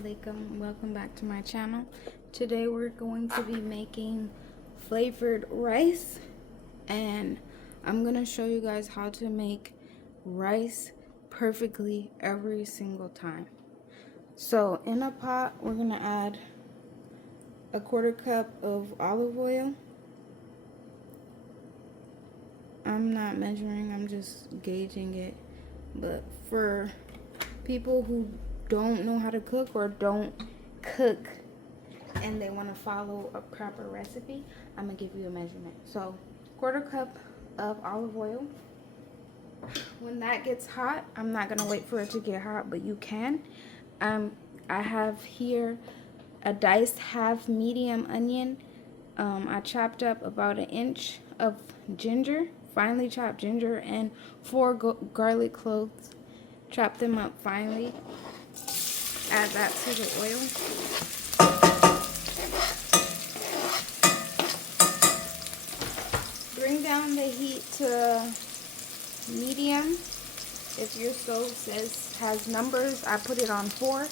Assalamualaikum. Welcome back to my channel. Today we're going to be making flavored rice, and I'm gonna show you guys how to make rice perfectly every single time. So in a pot we're gonna add a 1/4 cup of olive oil. I'm not measuring, I'm just gauging it, but for people who don't know how to cook or don't cook and they want to follow a proper recipe, I'm gonna give you a measurement. So 1/4 cup of olive oil. When that gets hot, I'm not gonna wait for it to get hot, but you can. I have here a diced half medium onion. I chopped up about 1 inch of ginger, finely chopped ginger, and 4 garlic cloves. Chop them up finely. Add that to the oil. Bring down the heat to medium. If your stove has numbers, I put it on 4.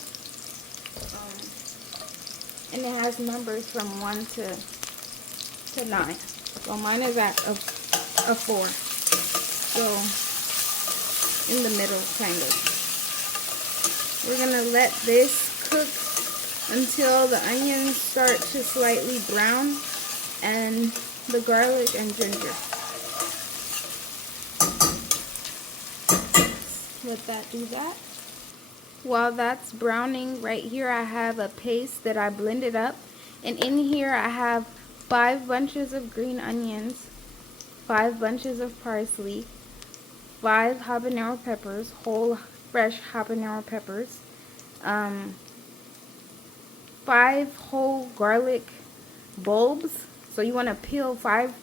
And it has numbers from 1 to 9. So mine is at a 4. So in the middle, kind of. We're gonna let this cook until the onions start to slightly brown and the garlic and ginger. Let that do that. While that's browning, right here I have a paste that I blended up, and in here I have 5 bunches of green onions, 5 bunches of parsley, 5 habanero peppers, whole fresh habanero peppers, 5 whole garlic bulbs. So you want to peel 5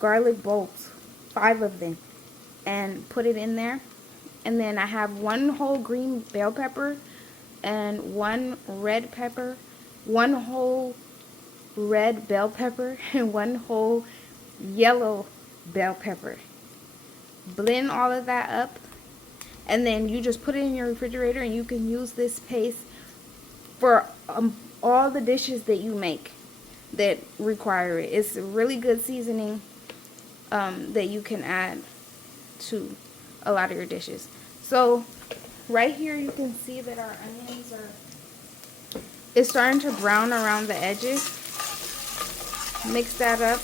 garlic bulbs, 5 of them, and put it in there. And then I have 1 whole green bell pepper and 1 red pepper, 1 whole red bell pepper, and 1 whole yellow bell pepper. Blend all of that up, and then you just put it in your refrigerator, and you can use this paste for all the dishes that you make that require it. It's a really good seasoning that you can add to a lot of your dishes. So right here you can see that our onions it's starting to brown around the edges. Mix that up.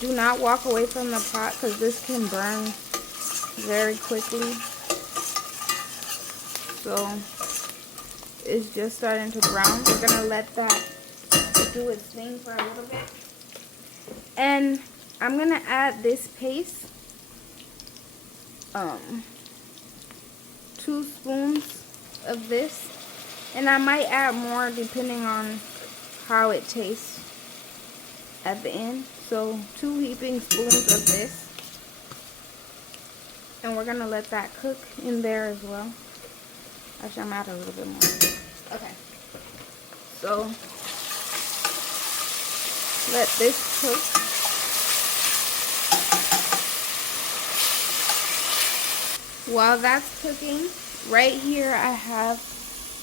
Do not walk away from the pot because this can burn very quickly. So it's just starting to brown. We're gonna let that do its thing for a little bit, and I'm gonna add this paste, 2 spoons of this, and I might add more depending on how it tastes at the end. So 2 heaping spoons of this, and we're gonna let that cook in there as well. Actually, I'm gonna add a little bit more. Okay, so let this cook. While that's cooking, right here I have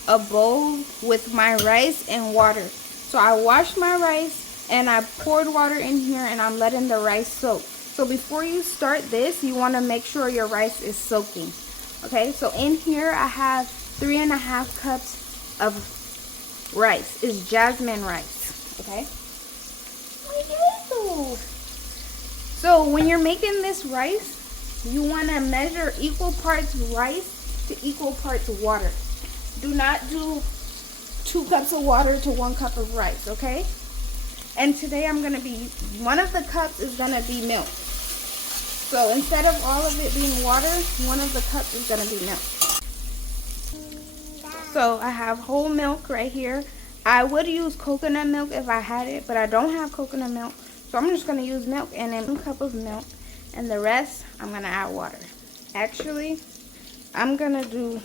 a bowl with my rice and water. So I washed my rice and I poured water in here, and I'm letting the rice soak. So before you start this, you want to make sure your rice is soaking. Okay, so in here I have 3½ cups of rice. It's Jasmine rice. Okay. So when you're making this rice, you want to measure equal parts rice to equal parts water. Do not do 2 cups of water to 1 cup of rice, okay? And today I'm going to be, 1 of the cups is going to be milk. So instead of all of it being water, 1 of the cups is going to be milk. So I have whole milk right here. I would use coconut milk if I had it, but I don't have coconut milk. So I'm just going to use milk, and then 1 cup of milk. And the rest, I'm going to add water. Actually, I'm going to do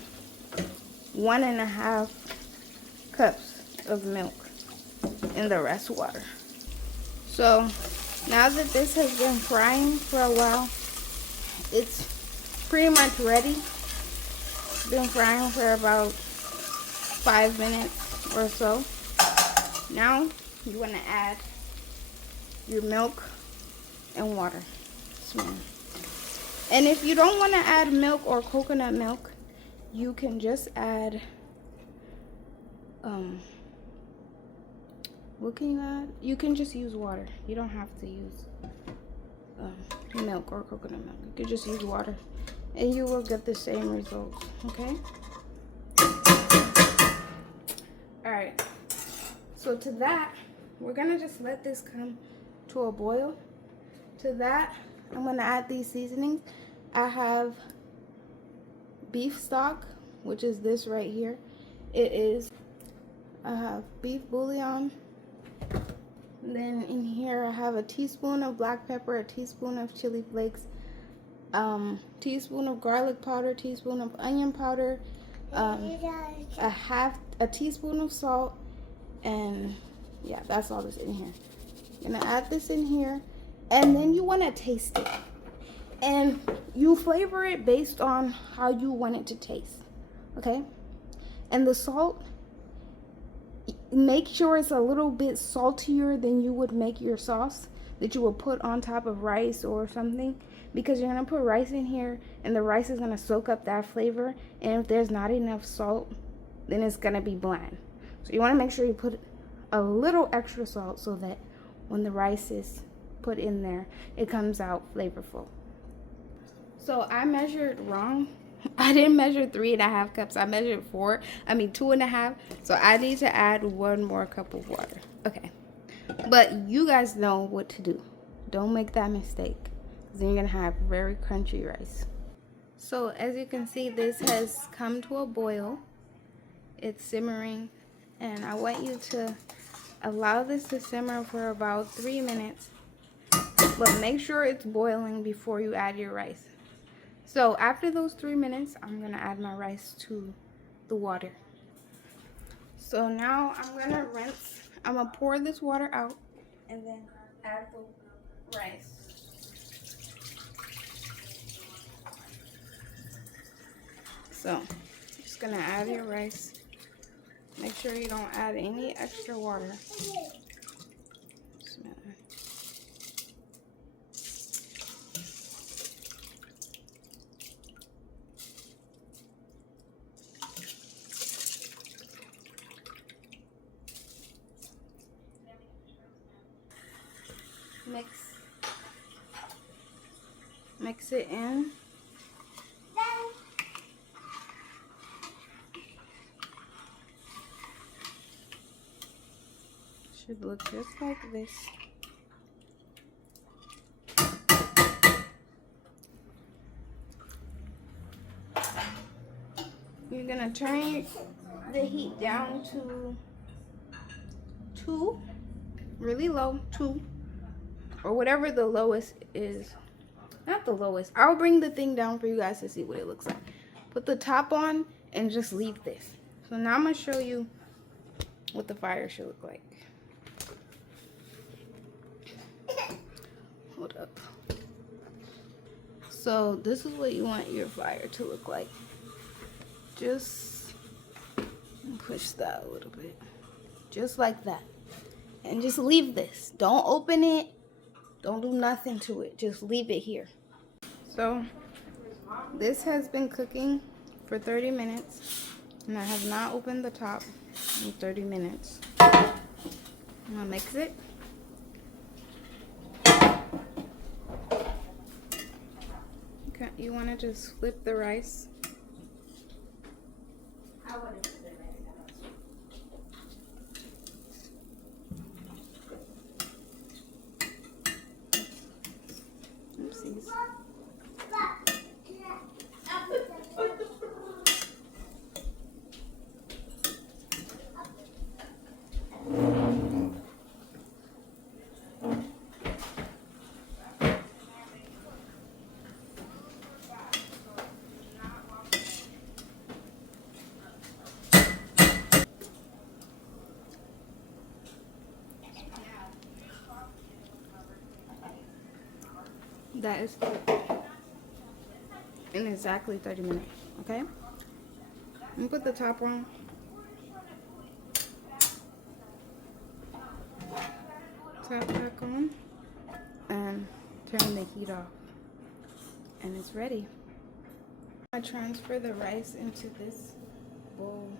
1½ cups of milk and the rest water. So now that this has been frying for a while, it's pretty much ready. It's been frying for about 5 minutes or so. Now you want to add your milk and water. And if you don't want to add milk or coconut milk, you can just add what can you add? You can just use water. You don't have to use milk or coconut milk. You could just use water and you will get the same results. Okay. All right, so to that, we're gonna just let this come to a boil. To that, I'm gonna add these seasonings. I have beef stock, which is this right here. I have beef bouillon. And then in here I have a teaspoon of black pepper, a teaspoon of chili flakes, teaspoon of garlic powder, teaspoon of onion powder, a teaspoon of salt, and yeah, that's all that's in here. I'm gonna add this in here, and then you want to taste it, and you flavor it based on how you want it to taste. Okay, and the salt, make sure it's a little bit saltier than you would make your sauce that you will put on top of rice or something, because you're gonna put rice in here and the rice is gonna soak up that flavor, and if there's not enough salt, then it's gonna be bland. So you want to make sure you put a little extra salt so that when the rice is put in there, it comes out flavorful. So I measured wrong. I didn't measure 3.5 cups. I measured 2.5. So I need to add 1 more cup of water. Okay. But you guys know what to do. Don't make that mistake, because then you're going to have very crunchy rice. So as you can see, this has come to a boil. It's simmering. And I want you to allow this to simmer for about 3 minutes. But make sure it's boiling before you add your rice. So after those 3 minutes, I'm going to add my rice to the water. So now I'm going to rinse. I'm going to pour this water out and then add the rice. So just going to add your rice. Make sure you don't add any extra water. Mix it in. Should look just like this. You're gonna turn the heat down to 2, really low, 2, or whatever the lowest is. Not the lowest. I'll bring the thing down for you guys to see what it looks like. Put the top on and just leave this. So now I'm gonna show you what the fire should look like. Hold up. So this is what you want your fire to look like. Just push that a little bit. Just like that. And just leave this. Don't open it. Don't do nothing to it. Just leave it here. So this has been cooking for 30 minutes. And I have not opened the top in 30 minutes. I'm gonna mix it. Okay, you want to just flip the rice. Oopsies. That is cooked in exactly 30 minutes, okay? I'm gonna put the top on. Tap back on and turn the heat off. And it's ready. I transfer the rice into this bowl